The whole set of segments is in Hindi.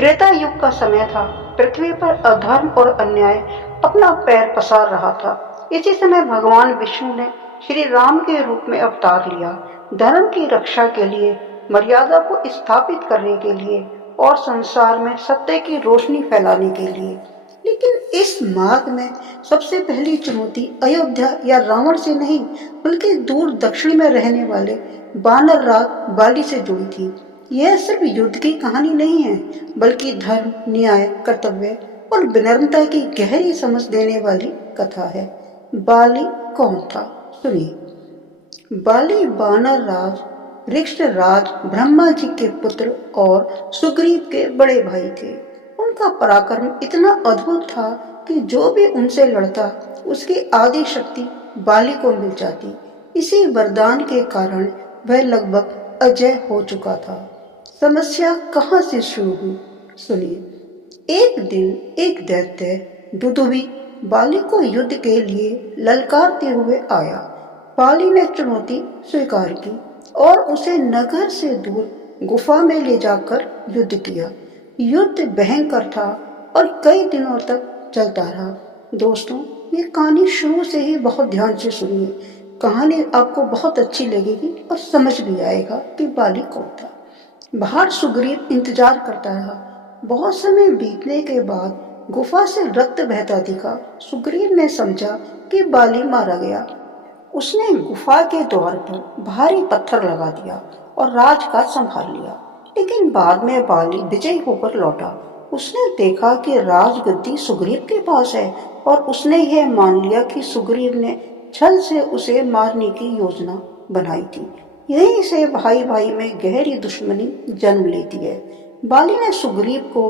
त्रेता युग का समय था। पृथ्वी पर अधर्म और अन्याय अपना पैर पसार रहा था। इसी समय भगवान विष्णु ने श्री राम के रूप में अवतार लिया, धर्म की रक्षा के लिए, मर्यादा को स्थापित करने के लिए और संसार में सत्य की रोशनी फैलाने के लिए। लेकिन इस मार्ग में सबसे पहली चुनौती अयोध्या या रावण से नहीं, बल्कि दूर दक्षिण में रहने वाले वानर राज बाली से जुड़ी थी। यह सिर्फ युद्ध की कहानी नहीं है, बल्कि धर्म, न्याय, कर्तव्य और विनम्रता की गहरी समझ देने वाली कथा है। बाली कौन था, सुनिए। बाली वानर राज ऋक्ष राज ब्रह्मा जी के पुत्र और सुग्रीव के बड़े भाई थे। उनका पराक्रम इतना अद्भुत था कि जो भी उनसे लड़ता उसकी आदि शक्ति बाली को मिल जाती। इसी वरदान के कारण वह लगभग अजय हो चुका था। समस्या कहाँ से शुरू हुई, सुनिए। एक दिन एक दैत्य दुदुभी बाली को युद्ध के लिए ललकारते हुए आया। बाली ने चुनौती स्वीकार की और उसे नगर से दूर गुफा में ले जाकर युद्ध किया। युद्ध भयंकर था और कई दिनों तक चलता रहा। दोस्तों, ये कहानी शुरू से ही बहुत ध्यान से सुनिए। कहानी आपको बहुत अच्छी लगेगी और समझ भी आएगा कि बाली कौन था। बाहर सुग्रीव इंतजार करता रहा। बहुत समय बीतने के बाद गुफा से रक्त बहता दिखा। सुग्रीव ने समझा कि बाली मारा गया। उसने गुफा के द्वार पर भारी पत्थर लगा दिया और राजकाज संभाल लिया। लेकिन बाद में बाली विजयी होकर लौटा। उसने देखा कि राजगद्दी सुग्रीव के पास है और उसने यह मान लिया कि सुग्रीव ने छल से उसे मारने की योजना बनाई थी। यहीं से भाई भाई में गहरी दुश्मनी जन्म लेती है। बाली ने सुग्रीव को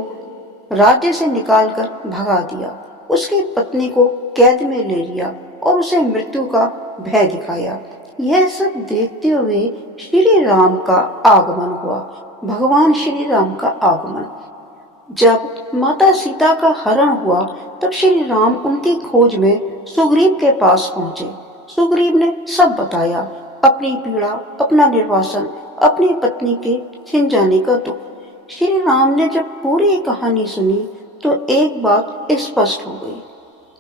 राज्य से निकालकर भगा दिया, उसकी पत्नी को कैद में ले लिया और उसे मृत्यु का भय दिखाया। यह सब देखते हुए श्री राम का आगमन हुआ। भगवान श्री राम का आगमन। जब माता सीता का हरण हुआ तब श्री राम उनकी खोज में सुग्रीव के पास पहुंचे। सुग्रीव ने सब बताया, अपनी पीड़ा, अपना निर्वासन, अपनी पत्नी के छिन जाने का दुख। श्री राम ने जब पूरी कहानी सुनी तो एक बात स्पष्ट हो गई।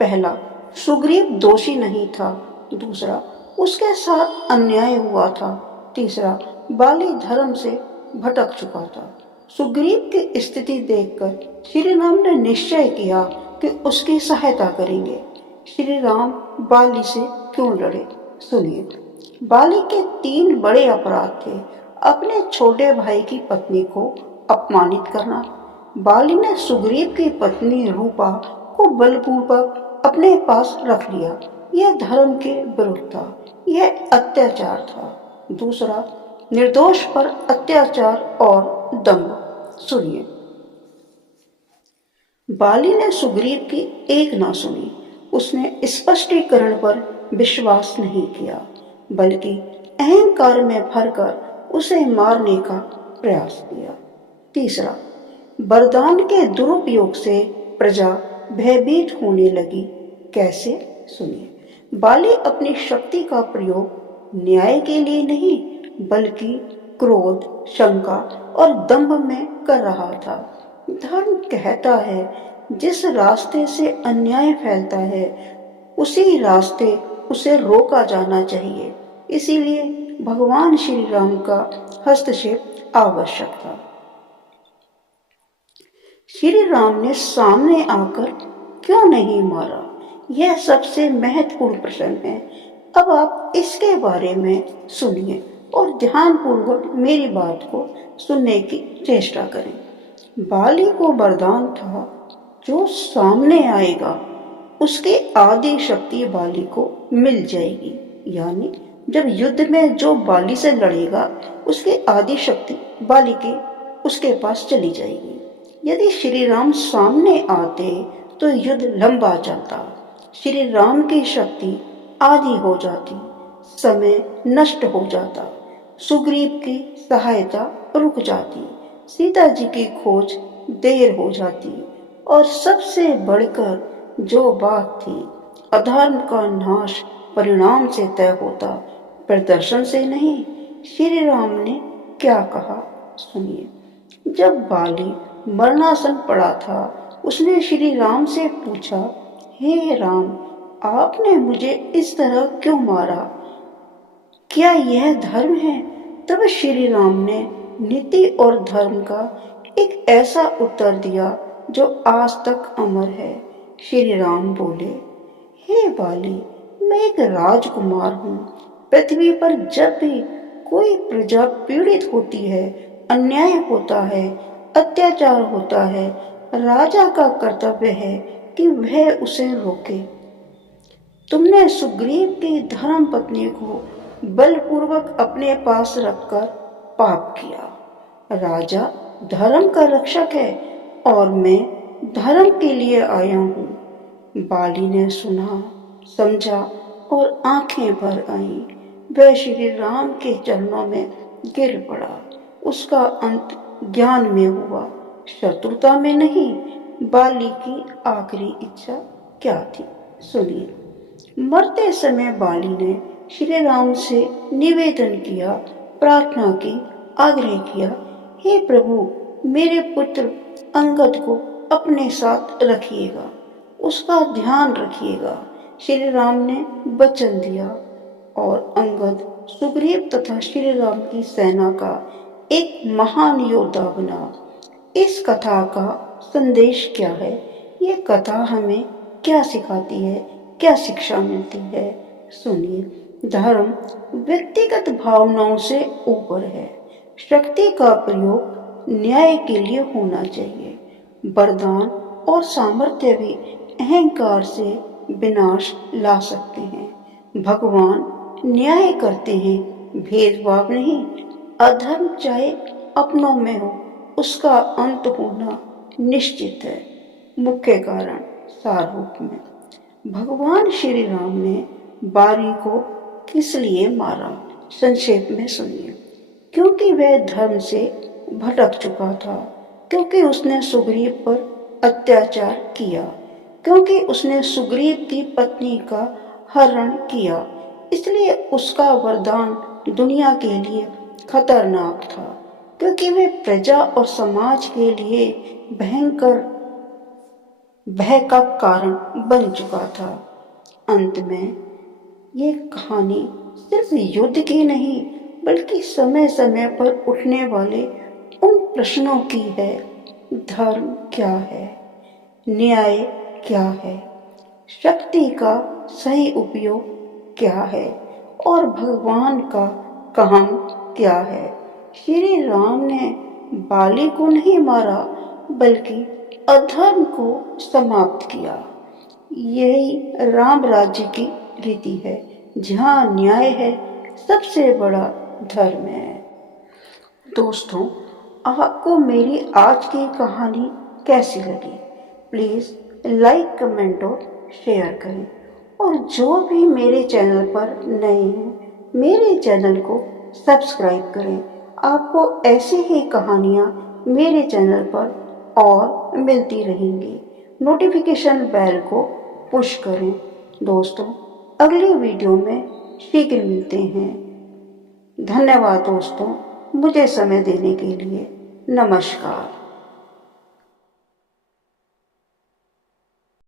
पहला, सुग्रीव दोषी नहीं था। दूसरा, उसके साथ अन्याय हुआ था। तीसरा, बाली धर्म से भटक चुका था। सुग्रीव की स्थिति देखकर श्री राम ने निश्चय किया कि उसकी सहायता करेंगे। श्री राम बाली से क्यों लड़े, सुनिए। बाली के 3 बड़े अपराध थे। अपने छोटे भाई की पत्नी को अपमानित करना, बाली ने सुग्रीव की पत्नी रूपा को बलपूर्वक अपने पास रख लिया, यह धर्म के विरुद्ध था, यह अत्याचार था। दूसरा, निर्दोष पर अत्याचार और दंभ, सुनिए। बाली ने सुग्रीव की एक ना सुनी। उसने स्पष्टीकरण पर विश्वास नहीं किया, बल्कि अहंकार में भरकर उसे मारने का प्रयास किया। तीसरा, वरदान के दुरुपयोग से प्रजा भयभीत होने लगी। कैसे, सुनिए। बाली अपनी शक्ति का प्रयोग न्याय के लिए नहीं, बल्कि क्रोध, शंका और दंभ में कर रहा था। धर्म कहता है जिस रास्ते से अन्याय फैलता है उसी रास्ते उसे रोका जाना चाहिए। इसीलिए भगवान श्री राम का हस्तक्षेप आवश्यक था। श्री राम ने सामने आकर क्यों नहीं मारा, यह सबसे महत्वपूर्ण प्रश्न है। अब आप इसके बारे में सुनिए और ध्यानपूर्वक मेरी बात को सुनने की चेष्टा करें। बाली को वरदान था, जो सामने आएगा उसके आदि शक्ति बाली को मिल जाएगी। यानी जब युद्ध में जो बाली से लड़ेगा उसकी आदि शक्ति बाली के उसके पास चली जाएगी। यदि श्री राम सामने आते तो युद्ध लंबा चलता, श्री राम की शक्ति आधी हो जाती, समय नष्ट हो जाता, सुग्रीव की सहायता रुक जाती, सीता जी की खोज देर हो जाती और सबसे बढ़कर जो बात थी, अधर्म का नाश परिणाम से तय होता, प्रदर्शन से नहीं। श्री राम ने क्या कहा, सुनिए। जब बाली मरणासन पड़ा था। उसने श्री राम से पूछा, हे राम, आपने मुझे इस तरह क्यों मारा? क्या यह धर्म है? तब श्री राम ने नीति और धर्म का एक ऐसा उत्तर दिया जो आज तक अमर है। श्री राम बोले, हे बाली, मैं एक राजकुमार हूँ। पृथ्वी पर जब भी कोई प्रजा पीड़ित होती है, अन्याय होता है, अत्याचार होता है, राजा का कर्तव्य है कि वह उसे रोके। तुमने सुग्रीव की धर्म पत्नी को बलपूर्वक अपने पास रखकर पाप किया। राजा धर्म का रक्षक है और मैं धर्म के लिए आया हूँ। बाली ने सुना, समझा और आंखें भर आईं। वह श्री राम के चरणों में गिर पड़ा। उसका अंत ज्ञान में हुआ, शत्रुता में नहीं। बाली की आखिरी इच्छा क्या थी, सुनिए। मरते समय बाली ने श्री राम से निवेदन किया, प्रार्थना की, आग्रह किया, हे प्रभु, मेरे पुत्र अंगद को अपने साथ रखिएगा, उसका ध्यान रखिएगा। श्री राम ने वचन दिया और अंगद सुग्रीव तथा श्री राम की सेना का एक महान योद्धा बना। इस कथा का संदेश क्या है? ये कथा हमें क्या सिखाती है, क्या शिक्षा मिलती है? सुनिए। धर्म व्यक्तिगत भावनाओं से ऊपर है। शक्ति का प्रयोग न्याय के लिए होना चाहिए। वरदान और सामर्थ्य भी अहंकार से विनाश ला सकते हैं। भगवान न्याय करते हैं, भेदभाव नहीं। अधर्म चाहे अपनों में हो, उसका अंत होना निश्चित है। मुख्य कारण सार रूप में भगवान श्री राम ने बाली को किस लिए मारा? संक्षेप में सुनिए। क्योंकि वह धर्म से भटक चुका था, क्योंकि उसने सुग्रीव पर अत्याचार किया, क्योंकि उसने सुग्रीव की पत्नी का हरण किया। इसलिए उसका वरदान दुनिया के लिए खतरनाक था, क्योंकि वह प्रजा और समाज के लिए भयंकर भय का कारण बन चुका था। अंत में ये कहानी सिर्फ युद्ध की नहीं, बल्कि समय समय पर उठने वाले उन प्रश्नों की है। धर्म क्या है? न्याय क्या है? शक्ति का सही उपयोग क्या है? और भगवान का काम क्या है? श्री राम ने बाली को नहीं मारा, बल्कि अधर्म को समाप्त किया। यही राम राज्य की रीति है। जहाँ न्याय है, सबसे बड़ा धर्म है। दोस्तों, आपको मेरी आज की कहानी कैसी लगी? प्लीज़ लाइक, कमेंट और शेयर करें। और जो भी मेरे चैनल पर नए हैं, मेरे चैनल को सब्सक्राइब करें। आपको ऐसी ही कहानियाँ मेरे चैनल पर और मिलती रहेंगी। नोटिफिकेशन बेल को पुश करें। दोस्तों, अगली वीडियो में शीघ्र मिलते हैं। धन्यवाद दोस्तों, मुझे समय देने के लिए। नमस्कार।